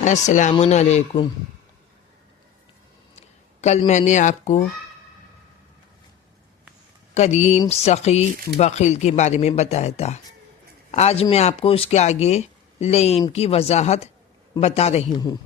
السلام علیکم۔ کل میں نے آپ کو کریم، سخی، بخیل کے بارے میں بتایا تھا۔ آج میں آپ کو اس کے آگے لئیم کی وضاحت بتا رہی ہوں۔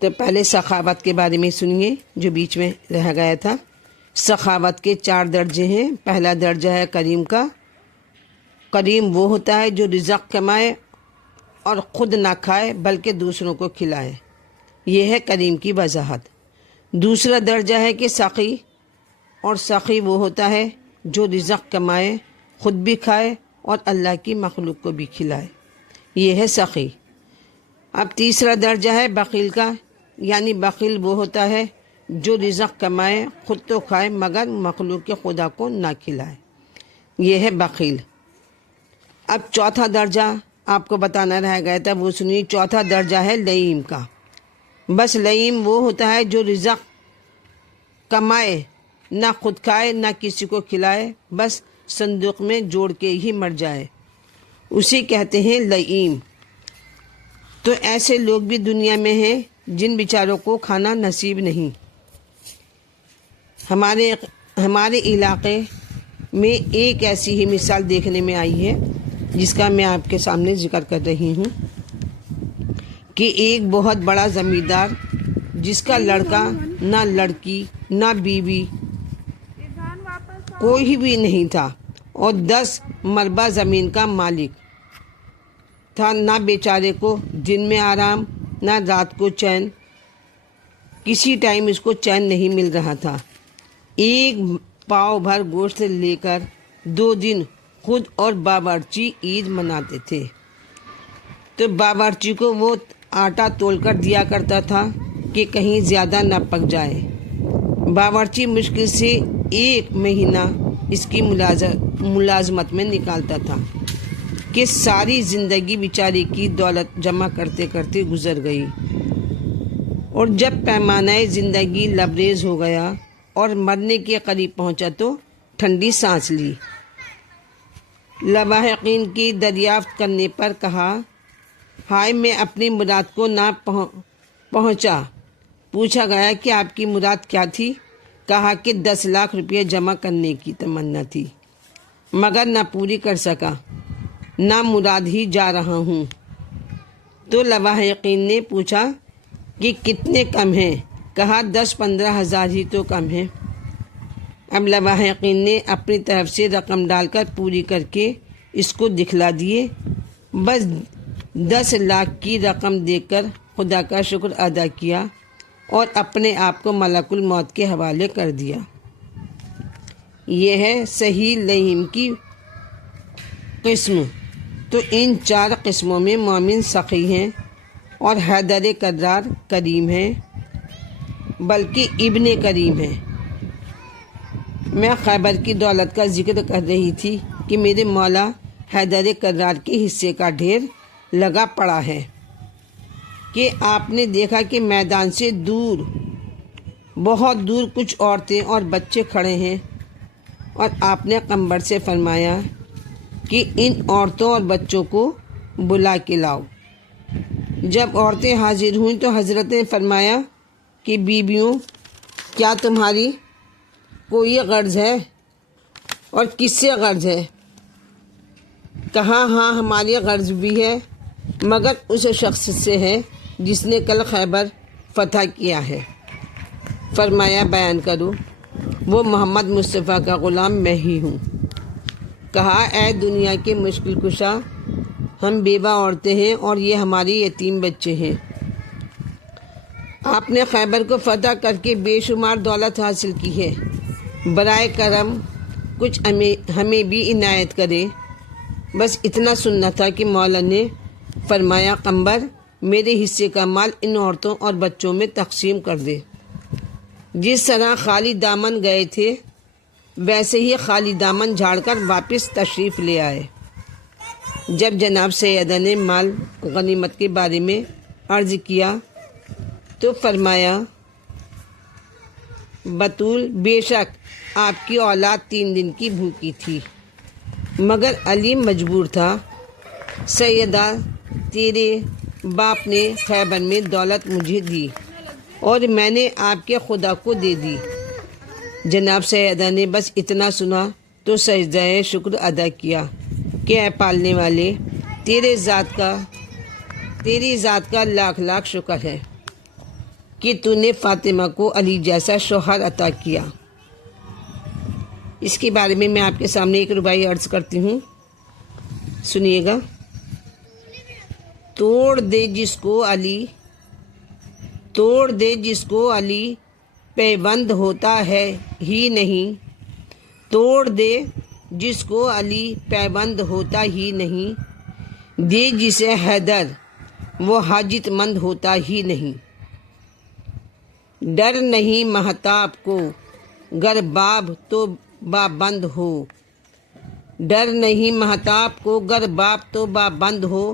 تو پہلے سخاوت کے بارے میں سنیے جو بیچ میں رہ گیا تھا۔ سخاوت کے 4 درجے ہیں۔ پہلا درجہ ہے کریم کا۔ کریم وہ ہوتا ہے جو رزق کمائے اور خود نہ کھائے بلکہ دوسروں کو کھلائے، یہ ہے کریم کی وضاحت۔ دوسرا درجہ ہے کہ سخی، اور سخی وہ ہوتا ہے جو رزق کمائے، خود بھی کھائے اور اللہ کی مخلوق کو بھی کھلائے، یہ ہے سخی۔ اب تیسرا درجہ ہے بخیل کا، یعنی بخیل وہ ہوتا ہے جو رزق کمائے، خود تو کھائے مگر مخلوق کے خدا کو نہ کھلائے، یہ ہے بخیل۔ اب چوتھا درجہ آپ کو بتانا رہ گیا تھا، وہ سنیے۔ چوتھا درجہ ہے لئیم کا۔ بس لئیم وہ ہوتا ہے جو رزق کمائے، نہ خود کھائے نہ کسی کو کھلائے، بس صندوق میں جوڑ کے ہی مر جائے، اسے کہتے ہیں لئیم۔ تو ایسے لوگ بھی دنیا میں ہیں جن بیچاروں کو کھانا نصیب نہیں۔ ہمارے علاقے میں ایک ایسی ہی مثال دیکھنے میں آئی ہے جس کا میں آپ کے سامنے ذکر کر رہی ہوں کہ ایک بہت بڑا زمیندار جس کا لڑکا نہ لڑکی نہ بیوی کوئی بھی نہیں تھا اور 10 مربع زمین کا مالک تھا، نہ بیچارے کو دن میں آرام نہ رات کو چین، کسی ٹائم اس کو چین نہیں مل رہا تھا۔ ایک پاؤ بھر گوشت لے کر 2 دن خود اور باورچی عید مناتے تھے۔ تو باورچی کو وہ آٹا تول کر دیا کرتا تھا کہ کہیں زیادہ نہ پک جائے۔ باورچی مشکل سے 1 مہینہ اس کی ملازمت میں نکالتا تھا کہ ساری زندگی بیچارے کی دولت جمع کرتے کرتے گزر گئی، اور جب پیمانہ زندگی لبریز ہو گیا اور مرنے کے قریب پہنچا تو ٹھنڈی سانس لی۔ لواحقین کی دریافت کرنے پر کہا، ہائے میں اپنی مراد کو نہ پہنچا۔ پوچھا گیا کہ آپ کی مراد کیا تھی؟ کہا کہ 10 لاکھ روپے جمع کرنے کی تمنا تھی، مگر نہ پوری کر سکا، نہ مراد ہی جا رہا ہوں۔ تو لواحقین نے پوچھا کہ کتنے کم ہیں؟ کہا 10-15 ہزار ہی تو کم ہیں۔ اب لواحقین نے اپنی طرف سے رقم ڈال کر پوری کر کے اس کو دکھلا دیے۔ بس 10 لاکھ کی رقم دیکھ کر خدا کا شکر ادا کیا اور اپنے آپ کو ملک الموت کے حوالے کر دیا۔ یہ ہے صحیح لئیم کی قسم۔ تو ان 4 قسموں میں مومن سخی ہیں اور حیدر کرار کریم ہیں، بلکہ ابن کریم ہیں۔ میں خیبر کی دولت کا ذکر کر رہی تھی کہ میرے مولا حیدر کرار کے حصے کا ڈھیر لگا پڑا ہے کہ آپ نے دیکھا کہ میدان سے دور، بہت دور کچھ عورتیں اور بچے کھڑے ہیں، اور آپ نے قمبر سے فرمایا کہ ان عورتوں اور بچوں کو بلا کے لاؤ۔ جب عورتیں حاضر ہوئیں تو حضرت نے فرمایا کہ بیویوں، کیا تمہاری کوئی غرض ہے؟ اور کس سے غرض ہے؟ کہا ہاں ہماری غرض بھی ہے، مگر اس شخص سے ہے جس نے کل خیبر فتح کیا ہے۔ فرمایا بیان کرو۔ وہ محمد مصطفیٰ کا غلام میں ہی ہوں۔ کہا اے دنیا کے مشکل کشا، ہم بیوہ عورتیں ہیں اور یہ ہماری یتیم بچے ہیں۔ آپ نے خیبر کو فتح کر کے بے شمار دولت حاصل کی ہے، برائے کرم کچھ ہمیں بھی عنایت کریں۔ بس اتنا سننا تھا کہ مولا نے فرمایا قمبر، میرے حصے کا مال ان عورتوں اور بچوں میں تقسیم کر دے۔ جس طرح خالی دامن گئے تھے ویسے ہی خالی دامن جھاڑ کر واپس تشریف لے آئے۔ جب جناب سیدہ نے مال غنیمت کے بارے میں عرض کیا تو فرمایا، بطول بے شک آپ کی اولاد 3 دن کی بھوکی تھی، مگر علی مجبور تھا۔ سیدہ تیرے باپ نے خیبر میں دولت مجھے دی اور میں نے آپ کے خدا کو دے دی۔ جناب سیدہ نے بس اتنا سنا تو سجدہ شکر ادا کیا کہ اے پالنے والے، تیری ذات کا لاکھ لاکھ شکر ہے کہ تو نے فاطمہ کو علی جیسا شوہر عطا کیا۔ اس کے بارے میں آپ کے سامنے ایک رباعی عرض کرتی ہوں، سنیے گا۔ توڑ دے جس کو علی پیوند ہوتا ہے ہی نہیں، توڑ دے جس کو علی پیوند ہوتا ہی نہیں، دے جسے حیدر وہ حاجت مند ہوتا ہی نہیں۔ ڈر نہیں مہتاب کو گر باب تو بابند ہو، ڈر نہیں مہتاب کو گر باب تو بابند ہو،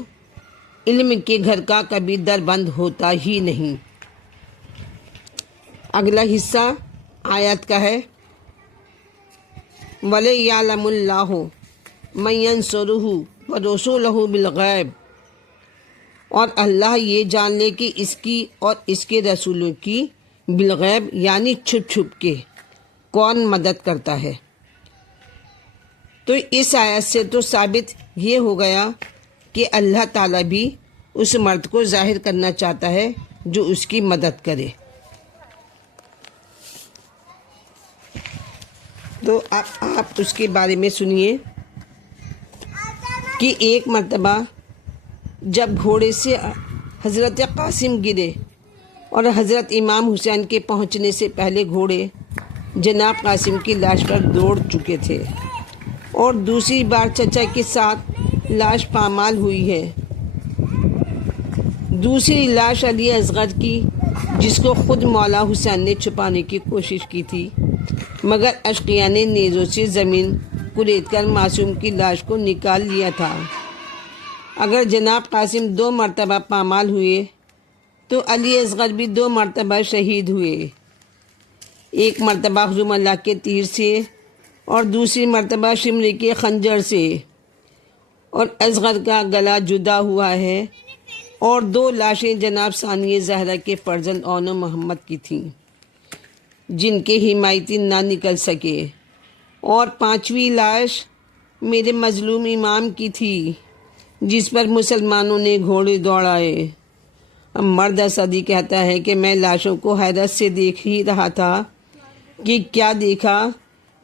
علم کے گھر کا کبھی در بند ہوتا ہی نہیں۔ اگلا حصہ آیت کا ہے، وَلِيَعْلَمُ اللَّهُ مَن يَنصُرُهُ وَرُسُولَهُ بِالْغَیبِ، اور اللہ یہ جان لے کہ اس کی اور اس کے رسولوں کی بالغیب یعنی چھپ چھپ کے کون مدد کرتا ہے۔ تو اس آیت سے تو ثابت یہ ہو گیا کہ اللہ تعالیٰ بھی اس مرد کو ظاہر کرنا چاہتا ہے جو اس کی مدد کرے۔ تو آپ اس کے بارے میں سنیے کہ ایک مرتبہ جب گھوڑے سے حضرت قاسم گرے اور حضرت امام حسین کے پہنچنے سے پہلے گھوڑے جناب قاسم کی لاش پر دوڑ چکے تھے، اور دوسری بار چچا کے ساتھ لاش پامال ہوئی ہے۔ دوسری لاش علی اصغر کی، جس کو خود مولا حسین نے چھپانے کی کوشش کی تھی، مگر اشقیاء نے نیزوں سے زمین کرید کر معصوم کی لاش کو نکال لیا تھا۔ اگر جناب قاسم 2 مرتبہ پامال ہوئے تو علی اصغر بھی 2 مرتبہ شہید ہوئے، ایک مرتبہ حضور اللہ کے تیر سے اور دوسری مرتبہ شمری کے خنجر سے، اور اصغر کا گلا جدا ہوا ہے، اور 2 لاشیں جناب ثانیہ زہرا کے فرزند اون محمد کی تھیں جن کے حمایتی نہ نکل سکے، اور 5ویں لاش میرے مظلوم امام کی تھی جس پر مسلمانوں نے گھوڑے دوڑائے۔ اب مرد اسدی کہتا ہے کہ میں لاشوں کو حیرت سے دیکھ ہی رہا تھا کہ کیا دیکھا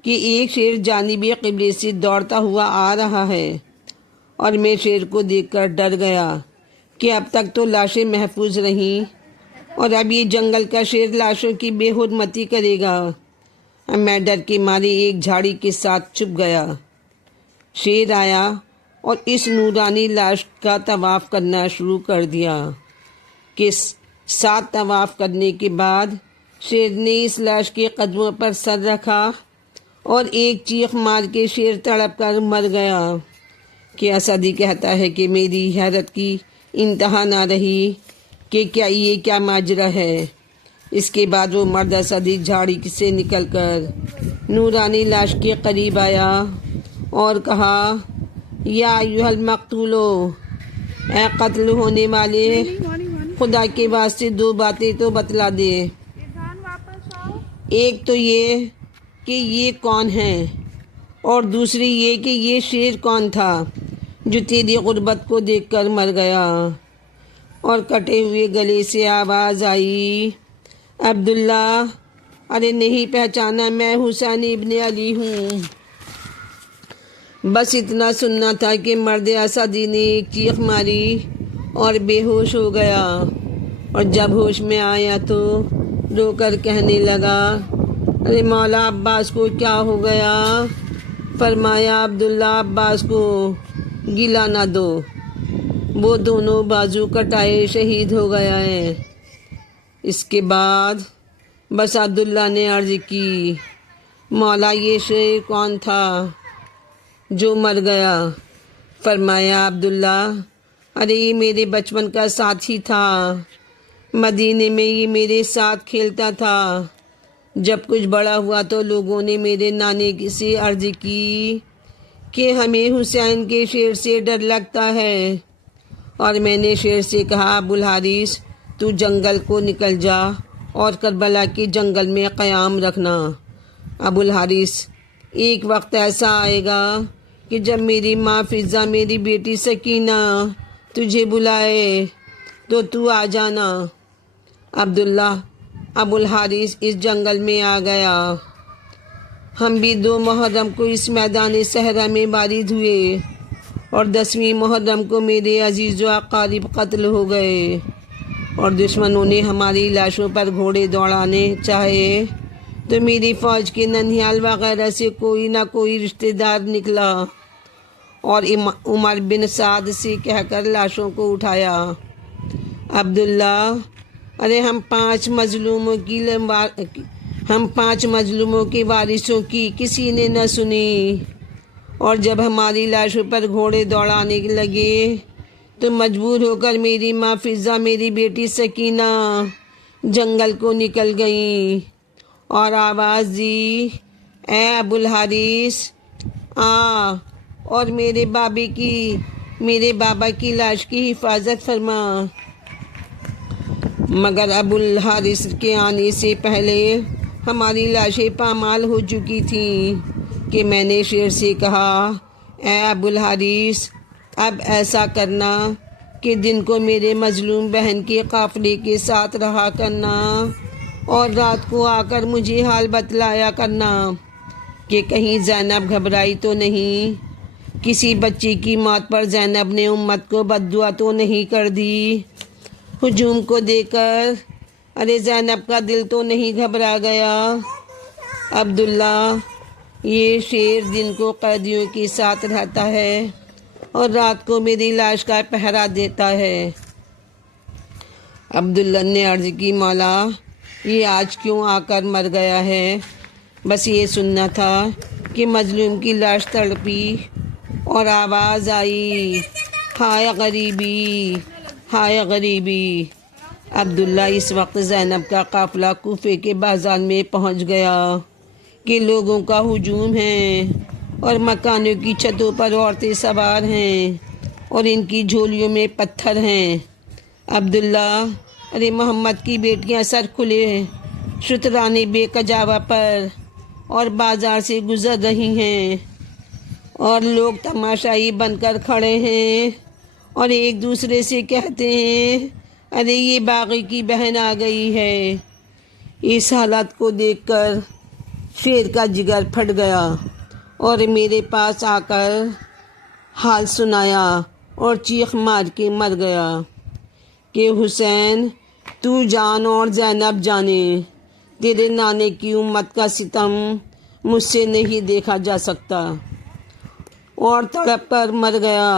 کہ ایک شیر جانب قبلے سے دوڑتا ہوا آ رہا ہے، اور میں شیر کو دیکھ کر ڈر گیا کہ اب تک تو لاشیں محفوظ رہیں اور اب یہ جنگل کا شیر لاشوں کی بے حرمتی کرے گا۔ اب میں ڈر کے مارے ایک جھاڑی کے ساتھ چھپ گیا۔ شیر آیا اور اس نورانی لاش کا طواف کرنا شروع کر دیا کہ 7 طواف کرنے کے بعد شیر نے اس لاش کے قدموں پر سر رکھا اور ایک چیخ مار کے شیر تڑپ کر مر گیا۔ کہ اسدی کہتا ہے کہ میری حیرت کی انتہا نہ رہی کہ کیا ماجرا ہے۔ اس کے بعد وہ مرد اسدی جھاڑی سے نکل کر نورانی لاش کے قریب آیا اور کہا، یا ایھا المقتولو، اے قتل ہونے والے، خدا کے واسطے 2 باتیں تو بتلا دے۔ ایک تو یہ کہ یہ کون ہے، اور دوسری یہ کہ یہ شیر کون تھا جو تیری غربت کو دیکھ کر مر گیا۔ اور کٹے ہوئے گلے سے آواز آئی، عبداللہ، ارے نہیں پہچانا، میں حسین ابن علی ہوں۔ بس اتنا سننا تھا کہ مرد اسدی نے ایک چیخ ماری اور بے ہوش ہو گیا، اور جب ہوش میں آیا تو رو کر کہنے لگا، ارے مولا عباس کو کیا ہو گیا؟ فرمایا، عبداللہ عباس کو گلا نہ دو، وہ دونوں بازو کٹائے شہید ہو گیا ہے۔ اس کے بعد بس عبداللہ نے عرض کی، مولا یہ شیر کون تھا جو مر گیا؟ فرمایا، عبداللہ، ارے یہ میرے بچپن کا ساتھی تھا، مدینے میں یہ میرے ساتھ کھیلتا تھا۔ جب کچھ بڑا ہوا تو لوگوں نے میرے نانے سے عرض کی کہ ہمیں حسین کے شیر سے ڈر لگتا ہے، اور میں نے شیر سے کہا ابو الحارث تو جنگل کو نکل جا اور کربلا کے جنگل میں قیام رکھنا۔ ابو الحارث ایک وقت ایسا آئے گا کہ جب میری ماں فضہ میری بیٹی سکینہ تجھے بلائے تو تو آ جانا۔ عبداللہ ابو الحارث اس جنگل میں آ گیا۔ ہم بھی 2 محرم کو اس میدان صحرا میں وارد ہوئے اور 10ویں محرم کو میرے عزیز و اقارب قتل ہو گئے اور دشمنوں نے ہماری لاشوں پر گھوڑے دوڑانے چاہے تو میری فوج کے ننھیال وغیرہ سے کوئی نہ کوئی رشتہ دار نکلا اور عمر بن سعد سے کہہ کر لاشوں کو اٹھایا۔ عبداللہ ارے ہم 5 مظلوموں کے وارثوں کی کسی نے نہ سنی اور جب ہماری لاشوں پر گھوڑے دوڑانے لگے تو مجبور ہو کر میری ماں فضہ میری بیٹی سکینہ جنگل کو نکل گئیں اور آواز دی اے ابو الحارث آ اور میرے بابا کی لاش کی حفاظت فرما۔ مگر ابو الحارث کے آنے سے پہلے ہماری لاشیں پامال ہو چکی تھیں کہ میں نے شیر سے کہا اے ابو الحارث اب ایسا کرنا کہ دن کو میرے مظلوم بہن کے قافلے کے ساتھ رہا کرنا اور رات کو آ کر مجھے حال بتلایا کرنا کہ کہیں زینب گھبرائی تو نہیں، کسی بچے کی موت پر زینب نے امت کو بددعا تو نہیں کر دی، ہجوم کو دیکھ کر ارے زینب کا دل تو نہیں گھبرا گیا۔ عبداللہ یہ شیر دن کو قیدیوں کے ساتھ رہتا ہے اور رات کو میری لاش کا پہرا دیتا ہے۔ عبداللہ نے عرض کی مولا یہ آج کیوں آ کر مر گیا ہے؟ بس یہ سننا تھا کہ مظلوم کی لاش تڑپی اور آواز آئی ہائے غریبی ہائے غریبی۔ عبداللہ اس وقت زینب کا قافلہ کوفے کے بازار میں پہنچ گیا کہ لوگوں کا ہجوم ہے اور مکانوں کی چھتوں پر عورتیں سوار ہیں اور ان کی جھولیوں میں پتھر ہیں۔ عبداللہ ارے محمد کی بیٹیاں سر کھلے شترانے بے کجاوا پر اور بازار سے گزر رہی ہیں اور لوگ تماشائی بن کر کھڑے ہیں اور ایک دوسرے سے کہتے ہیں ارے یہ باغی کی بہن آ گئی ہے۔ اس حالت کو دیکھ کر شیر کا جگر پھٹ گیا اور میرے پاس آ کر حال سنایا اور چیخ مار کے مر گیا کہ حسین تو جان اور زینب جانے، تیرے نانے کی امت کا ستم مجھ سے نہیں دیکھا جا سکتا، اور تڑپ کر مر گیا۔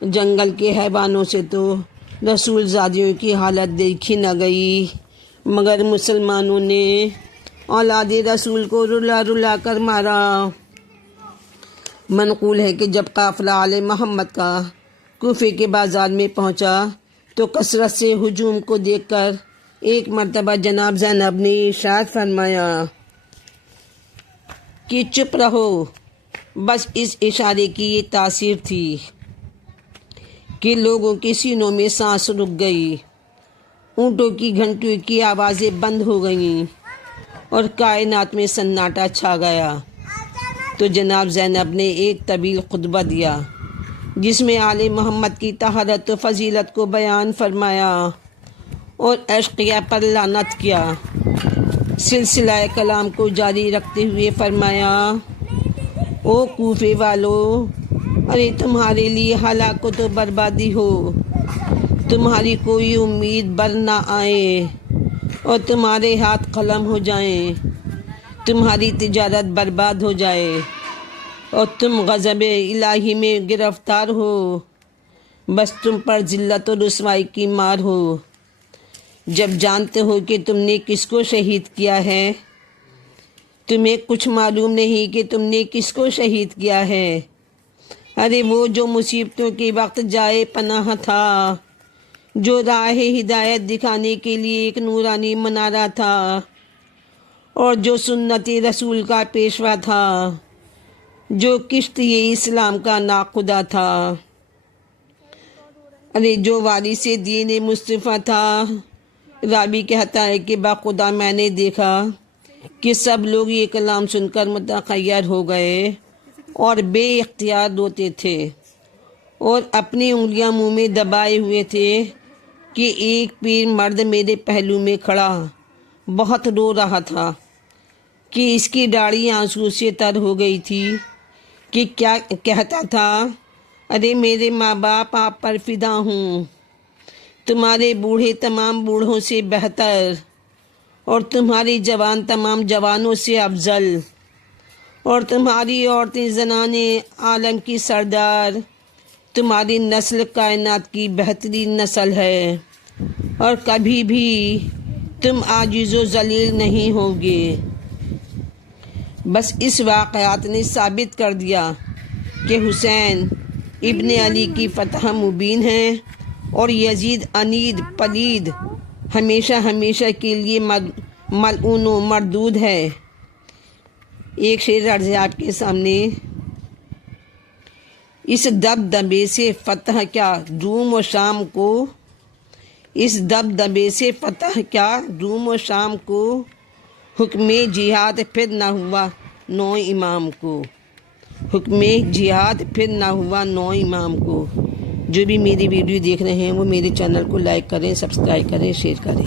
جنگل کے حیوانوں سے تو رسول زادیوں کی حالت دیکھی نہ گئی مگر مسلمانوں نے اولاد رسول کو رلا رلا کر مارا۔ منقول ہے کہ جب قافلہ آل محمد کا کوفے کے بازار میں پہنچا تو کثرت سے ہجوم کو دیکھ کر ایک مرتبہ جناب زینب نے ارشاد فرمایا کہ چپ رہو۔ بس اس اشارے کی یہ تاثیر تھی کہ لوگوں کے سینوں میں سانس رک گئی، اونٹوں کی گھنٹیوں کی آوازیں بند ہو گئیں اور کائنات میں سناٹا چھا گیا۔ تو جناب زینب نے ایک طویل خطبہ دیا جس میں آل محمد کی طہارت و فضیلت کو بیان فرمایا اور اشقیاء پر لعنت کیا۔ سلسلہ کلام کو جاری رکھتے ہوئے فرمایا او کوفے والو، ارے تمہارے لیے ہلاکت و بربادی ہو، تمہاری کوئی امید بر نہ آئے اور تمہارے ہاتھ قلم ہو جائیں، تمہاری تجارت برباد ہو جائے اور تم غضب الہی میں گرفتار ہو، بس تم پر ذلت و رسوائی کی مار ہو۔ جب جانتے ہو کہ تم نے کس کو شہید کیا ہے، تمہیں کچھ معلوم نہیں کہ تم نے کس کو شہید کیا ہے۔ ارے وہ جو مصیبتوں کے وقت جائے پناہ تھا، جو راہ ہدایت دکھانے کے لیے ایک نورانی منارہ تھا اور جو سنت رسول کا پیشوا تھا، جو کشتی اسلام کا ناخدا تھا۔ ارے جو وارث دین مصطفیٰ تھا، راوی کہتا ہے کہ باخدا میں نے دیکھا کہ سب لوگ یہ کلام سن کر متحیر ہو گئے اور بے اختیار روتے تھے اور اپنی انگلیاں منہ میں دبائے ہوئے تھے کہ ایک پیر مرد میرے پہلو میں کھڑا بہت رو رہا تھا کہ اس کی داڑھی آنسو سے تر ہو گئی تھی کہ کیا کہتا تھا، ارے میرے ماں باپ آپ پر فدا ہوں، تمہارے بوڑھے تمام بوڑھوں سے بہتر اور تمہاری جوان تمام جوانوں سے افضل، اور تمہاری عورتیں زنانیں عالم کی سردار، تمہاری نسل کائنات کی بہترین نسل ہے اور کبھی بھی تم عاجز و ذلیل نہیں ہوگے۔ بس اس واقعات نے ثابت کر دیا کہ حسین ابن علی کی فتح مبین ہے اور یزید عنید پلید ہمیشہ ہمیشہ کے لیے ملعون و مردود ہے۔ ایک شعر عرض ہے آپ کے سامنے، اس دبدبے سے فتح کیا روم و شام کو، اس دبدبے سے فتح کیا روم و شام کو، حکم جہاد پھر نہ ہوا نو امام کو، حکم جہاد پھر نہ ہوا نو امام کو۔ جو بھی میری ویڈیو دیکھ رہے ہیں وہ میرے چینل کو لائک کریں، سبسکرائب کریں، شیئر کریں۔